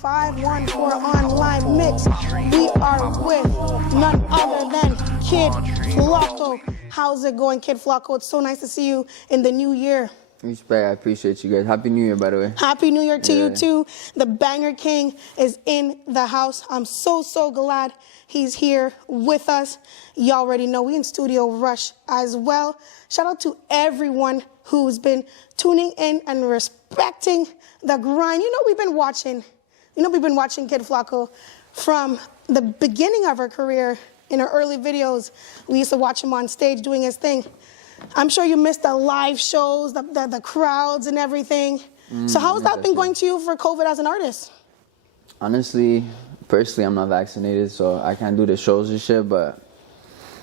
514 Online Mix. We are with none other than Kid Flaco. How's it going, Kid Flaco? It's so nice to see you in the new year. Respect, I appreciate you guys. Happy New Year, by the way. Happy New Year to you too. The Banger King is in the house. I'm so glad he's here with us. You already know we in Studio Rush as well. Shout out to everyone who's been tuning in and respecting the grind. You know we've been watching Kid Flaco from the beginning of her career. In her early videos, we used to watch him on stage doing his thing. I'm sure you missed the live shows, the crowds and everything. So how has that been going to you for COVID as an artist? Honestly, personally, I'm not vaccinated, so I can't do the shows and shit, but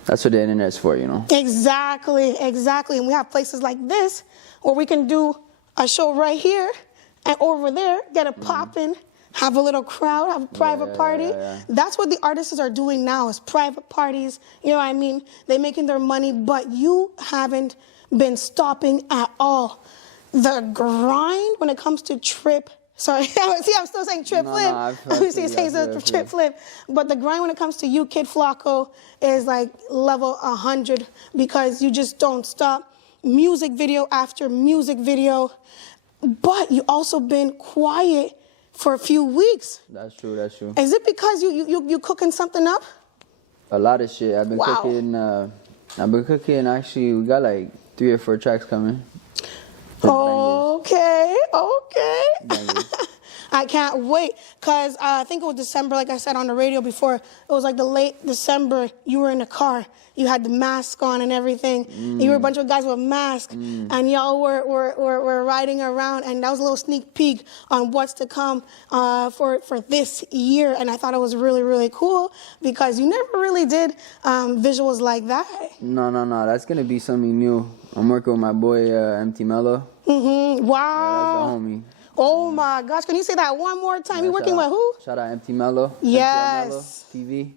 that's what the internet's for, you know? Exactly. And we have places like this where we can do a show right here and over there, get it popping, have a little crowd, have a private party. Yeah. That's what the artists are doing now, is private parties. You know what I mean? They're making their money, but you haven't been stopping at all. The grind when it comes to Trip, sorry, see, I'm still saying Trip Flip. I'm saying Trip Flip. But the grind when it comes to you, Kid Flaco, is like level 100 because you just don't stop. Music video after music video. But you also been quiet for a few weeks. That's true. Is it because you cooking something up? A lot of shit. I've been cooking, actually, we got like 3 or 4 tracks coming. Okay. I can't wait, because I think it was December, like I said on the radio before, it was like the late December, you were in the car, you had the mask on and everything, you were a bunch of guys with masks, and y'all were riding around, and that was a little sneak peek on what's to come for this year, and I thought it was really cool, because you never really did visuals like that. No, that's gonna be something new. I'm working with my boy, MT Mello. Wow. Yeah, that's the homie. Oh my gosh, can you say that one more time? You working with who? Shout out MT Mello. Yes. MT Mello TV.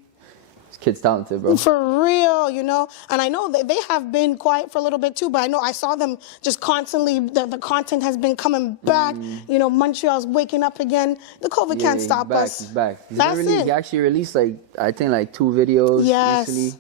This kid's talented, bro. For real, you know. And I know they have been quiet for a little bit too, but I know I saw them just constantly, the content has been coming back. You know, Montreal's waking up again. The COVID can't stop us. He's back. He actually released I think 2 videos recently.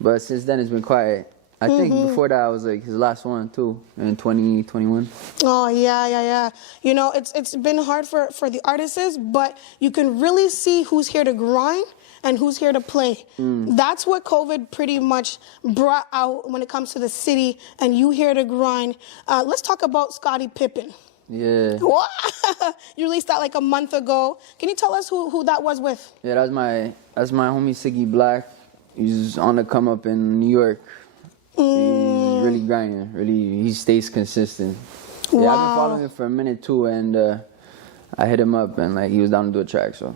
But since then it's been quiet. I think before that was like his last one too, in 2021. Oh yeah. You know, it's been hard for the artists, but you can really see who's here to grind and who's here to play. That's what COVID pretty much brought out when it comes to the city, and you here to grind. Let's talk about Scottie Pippen. Yeah. What? You released that like a month ago. Can you tell us who that was with? Yeah, that's my homie Siggy Black. He's on the come up in New York. He's really grinding. He stays consistent. Yeah, I've been following him for a minute too, and I hit him up, and he was down to do a track. So.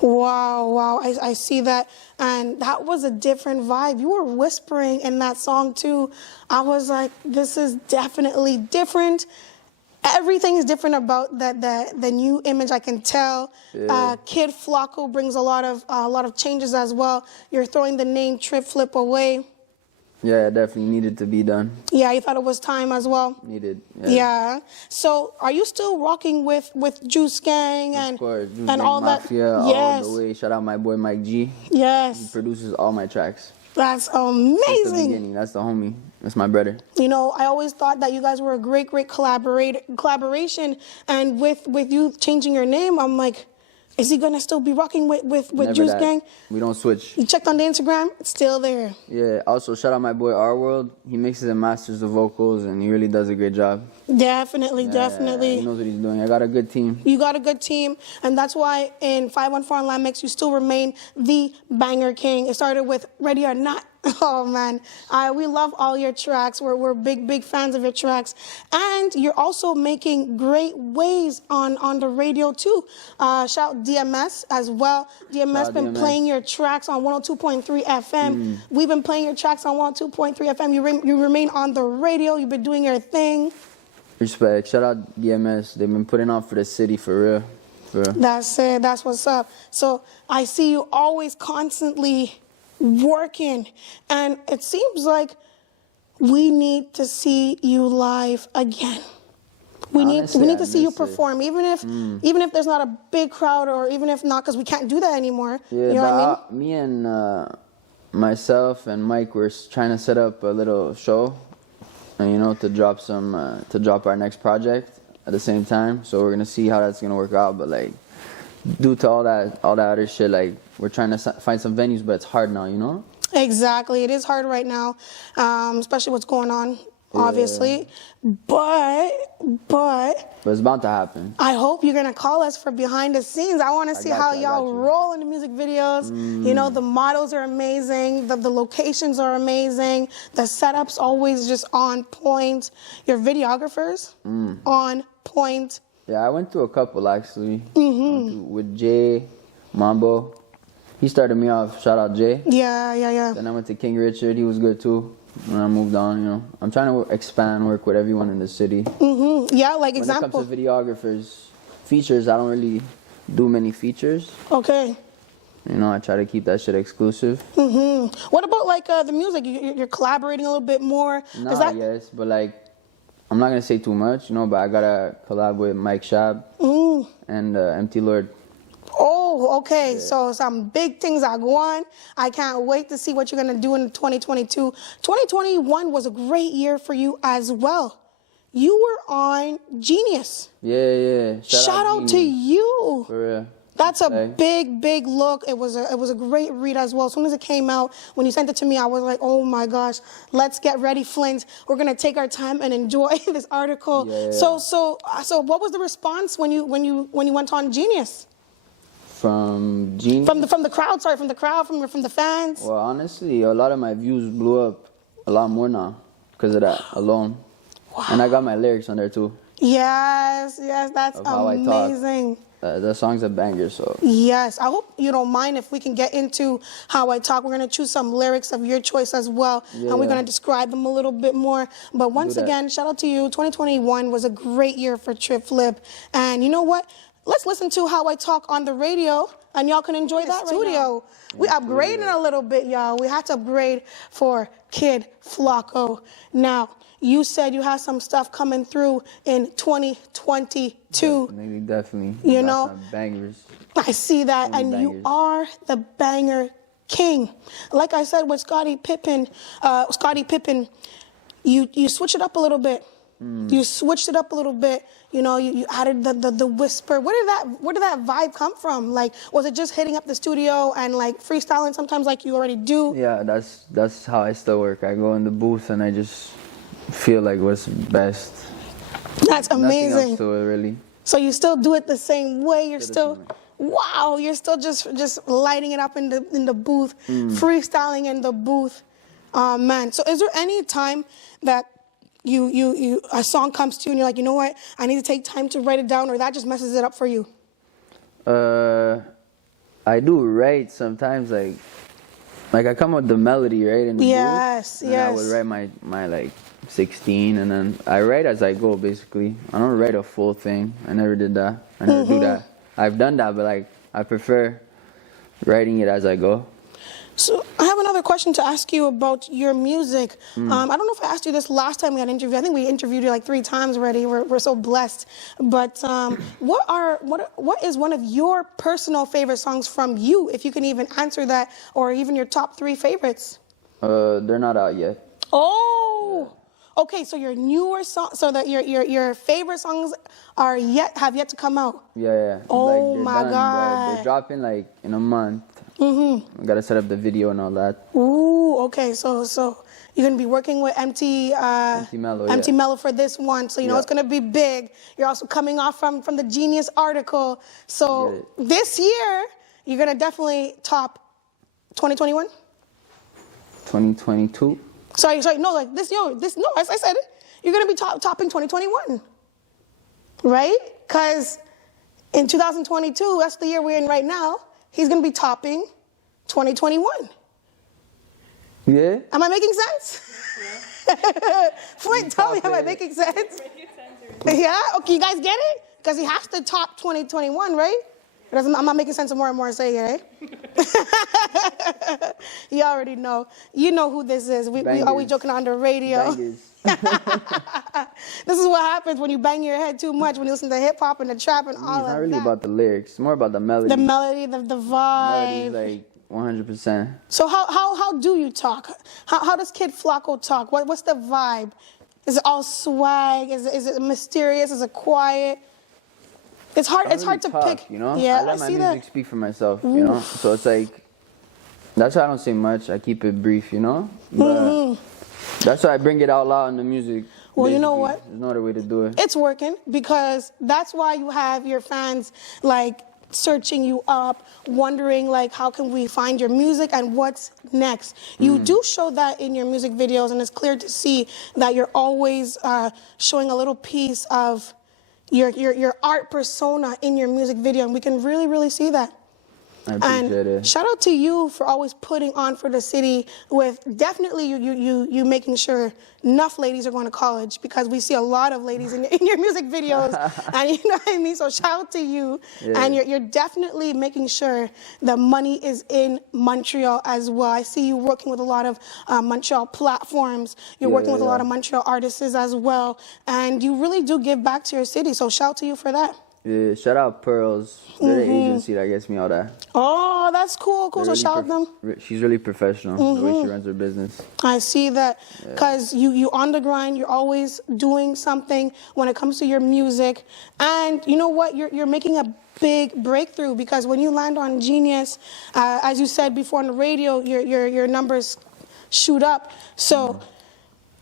Wow! I see that, and that was a different vibe. You were whispering in that song too. I was like, this is definitely different. Everything is different about the new image. I can tell. Yeah. Kid Flaco brings a lot of changes as well. You're throwing the name Trip Flip away. Yeah, it definitely needed to be done. Yeah, you thought it was time as well? Needed, yeah. So, are you still rocking with Juice Gang and, of course, Juice and Gang all Mafia, that? Yes. All the way. Shout out my boy Mike G. Yes. He produces all my tracks. That's amazing. Since the beginning. That's the homie. That's my brother. You know, I always thought that you guys were a great collaboration, and with you changing your name, I'm like, is he gonna still be rocking with Juice Gang? We don't switch. You checked on the Instagram, it's still there. Yeah, also shout out my boy R World. He mixes and masters the vocals, and he really does a great job. Definitely. He knows what he's doing. I got a good team. You got a good team, and that's why in 514 OnlineMix you still remain the Banger King. It started with Ready or Not. Oh man, we love all your tracks. We're big fans of your tracks, and you're also making great waves on the radio too. Shout DMS as well. DMS been playing your tracks on 102.3 FM. We've been playing your tracks on 102.3 FM. You remain on the radio. You've been doing your thing. Respect. Shout out DMS. They've been putting on for the city for real. That's it. That's what's up. So I see you always constantly working, and it seems like we need to see you live again. We need Honestly, to I see you miss it. perform, even if there's not a big crowd, or even if not, because we can't do that anymore. Yeah, you know but what I mean? me and myself and Mike were trying to set up a little show, and to drop our next project at the same time. So we're gonna see how that's gonna work out. But like, due to all that other shit, like we're trying to find some venues, but it's hard now. Exactly, it is hard right now, especially what's going on. Obviously, but it's bound to happen. I hope you're gonna call us for behind the scenes. I want to see how y'all roll in the music videos. The models are amazing. The locations are amazing. The setups always just on point. Your videographers on point. Yeah, I went through a couple actually. With Jay Mambo. He started me off. Shout out Jay. Yeah. Then I went to King Richard. He was good too. When I moved on, I'm trying to expand, work with everyone in the city. Yeah, like example. When it comes to videographers, features, I don't really do many features. Okay. I try to keep that shit exclusive. What about like the music? You're collaborating a little bit more. Yes, but like, I'm not gonna say too much, but I gotta collab with Mike Shab and MT Lord. Oh, okay. Yeah. So some big things are going. I can't wait to see what you're going to do in 2022. 2021 was a great year for you as well. You were on Genius. Yeah. Shout out to you. For real. That's a big look. It was a great read as well. As soon as it came out, when you sent it to me, I was like, oh my gosh, let's get ready, Flint. We're gonna take our time and enjoy this article. Yeah. So what was the response when you went on Genius? From Genius? From the crowd, from the fans. Well, honestly, a lot of my views blew up a lot more now because of that alone. Wow. And I got my lyrics on there too. Yes, that's amazing. The song's a banger, so. Yes, I hope you don't mind if we can get into How I Talk. We're going to choose some lyrics of your choice as well, and we're going to describe them a little bit more. But once again, shout out to you. 2021 was a great year for Trip Flip. And you know what? Let's listen to How I Talk on the radio, and y'all can enjoy that studio. We upgraded a little bit, y'all. We had to upgrade for Kid Flaco. Now, you said you have some stuff coming through in 2022. Definitely. Some bangers. I see that, and you are the banger king. Like I said with Scottie Pippen, you switch it up a little bit. You switched it up a little bit. You added the whisper. Where did that vibe come from? Like, was it just hitting up the studio and like freestyling sometimes like you already do? Yeah, that's how I still work. I go in the booth and I just feel like what's best. That's amazing. Nothing else to it, really. So you still do it the same way. You're still just lighting it up in the booth, freestyling in the booth. Man. So is there any time that a song comes to you and you're like, you know what, I need to take time to write it down, or that just messes it up for you? I do write sometimes, like I come up with the melody, right? In the booth, and I would write my like 16, and then I write as I go, basically. I don't write a full thing. I never did that. I never do that. I've done that, but like I prefer writing it as I go. So I have another question to ask you about your music. I don't know if I asked you this last time we had an interview. I think we interviewed you like 3 times already. We're so blessed. But what is one of your personal favorite songs from you, if you can even answer that, or even your top 3 favorites? They're not out yet. Oh, okay. So your newer song, so that your favorite songs have yet to come out. Yeah. Oh my God. They're dropping like in a month. I gotta set up the video and all that. Ooh, okay. So you're gonna be working with MT Mello for this one. So it's gonna be big. You're also coming off from the Genius article. So this year you're gonna definitely top 2021. 2022. Sorry. No, like this. As I said it, you're gonna be topping 2021, right? Because in 2022, that's the year we're in right now. He's going to be topping 2021. Yeah? Am I making sense? Yeah. Flint, tell me, am I making sense? Yeah? Okay, you guys get it? Because he has to top 2021, right? I'm not making sense the more and more I say it, eh? You already know. You know who this is. We always joking on the radio. Bangers. This is what happens when you bang your head too much, when you listen to hip hop and the trap and all of that. It's not really about the lyrics. It's more about the melody. The melody, the vibe. Melody's like 100%. So how do you talk? How does Kid Flaco talk? What's the vibe? Is it all swag? Is it mysterious? Is it quiet? It's hard. It's hard to pick. You know, Yeah, I let my see music that. speak for myself. You know, so it's like that's why I don't say much. I keep it brief. You know, but that's why I bring it out loud in the music. Well, you know basically. what? There's no other way to do it. It's working because that's why you have your fans like searching you up, wondering like how can we find your music and what's next. You do show that in your music videos, and it's clear to see that you're always showing a little piece of your art persona in your music video, and we can really see that. I appreciate it. Shout out to you for always putting on for the city with definitely you making sure enough ladies are going to college, because we see a lot of ladies in your music videos, and you know what I mean? So shout out to you. Yeah. And you're definitely making sure the money is in Montreal as well. I see you working with a lot of Montreal platforms. You're working with a lot of Montreal artists as well. And you really do give back to your city. So shout out to you for that. Yeah, shout out Pearls. They're the agency that gets me all that. Oh, that's cool. Cool. So Really shout out them. She's really professional, the way she runs her business. I see that, because you on the grind. You're always doing something when it comes to your music, and you know what? You're making a big breakthrough, because when you land on Genius, as you said before on the radio, your numbers shoot up. So.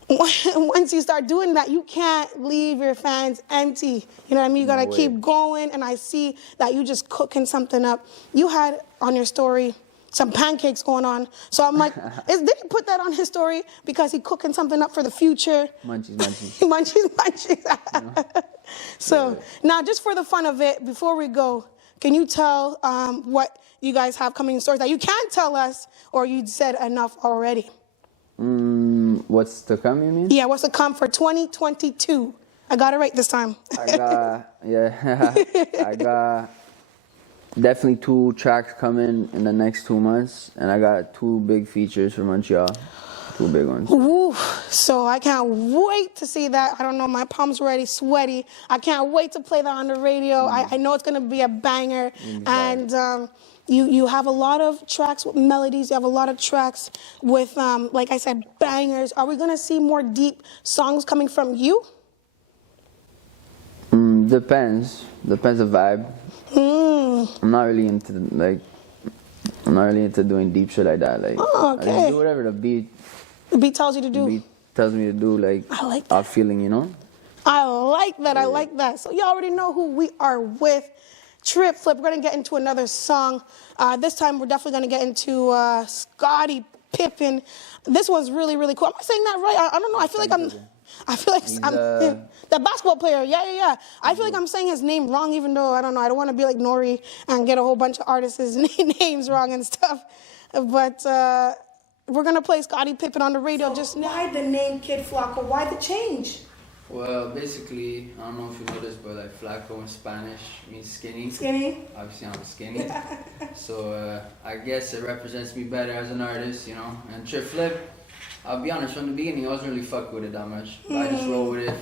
Once you start doing that, you can't leave your fans empty. You know what I mean? You gotta keep going, and I see that you just cooking something up. You had on your story some pancakes going on. So I'm like, did he put that on his story because he cooking something up for the future? Munchies, munchies. Munchies. So now, just for the fun of it, before we go, can you tell what you guys have coming in stores that you can't tell us, or you said enough already? What's to come, you mean? Yeah, what's to come for 2022? I got it right this time. I got definitely 2 tracks coming in the next 2 months, and I got 2 big features for Montreal. 2 big ones. Ooh, so I can't wait to see that. I don't know, my palms are already sweaty. I can't wait to play that on the radio. I know it's gonna be a banger. And you have a lot of tracks with melodies. You have a lot of tracks with, like I said, bangers. Are we gonna see more deep songs coming from you? Depends the vibe. I'm not really into doing deep shit like that. Like, oh, okay. I just do whatever the beat tells you to do. The beat tells me to do. Like, I like that. I'm feeling, you know. I like that. I like that. So you already know who we are with. Trip Flip. We're gonna get into another song. This time we're definitely gonna get into Scottie Pippen. This one's really cool. Am I saying that right? I don't know. I feel like I'm the basketball player. Yeah. I feel like I'm saying his name wrong, even though I don't know. I don't want to be like Nori and get a whole bunch of artists' names wrong and stuff. But we're gonna play Scottie Pippen on the radio just now. Why the name Kid Flaco? Why the change? Well, basically, I don't know if you know this, but like Flaco in Spanish means skinny. Skinny? Obviously, I'm skinny. So I guess it represents me better as an artist, you know. And Trip Flip, I'll be honest, from the beginning, I wasn't really fuck with it that much. But I just roll with it.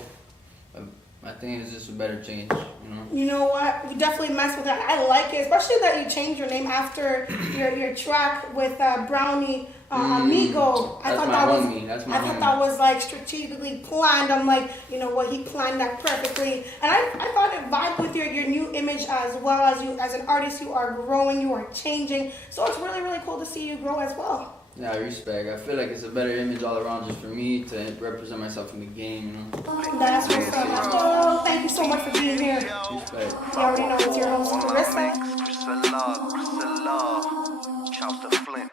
I think it's just a better change, you know. You know what? We definitely mess with that. I like it, especially that you changed your name after your track with Brownie Amigo. That's my homie. I thought that was like strategically planned. I'm like, you know what? He planned that perfectly, and I thought it vibed with your new image as well. As you as an artist, you are growing, you are changing. So it's really cool to see you grow as well. Yeah, respect. I feel like it's a better image all around just for me to represent myself in the game, you know. Oh, that's what's up. Oh, thank you so much for being here. Respect. You already know it's your host, Carissa. Chris the Law, Charles the Flint.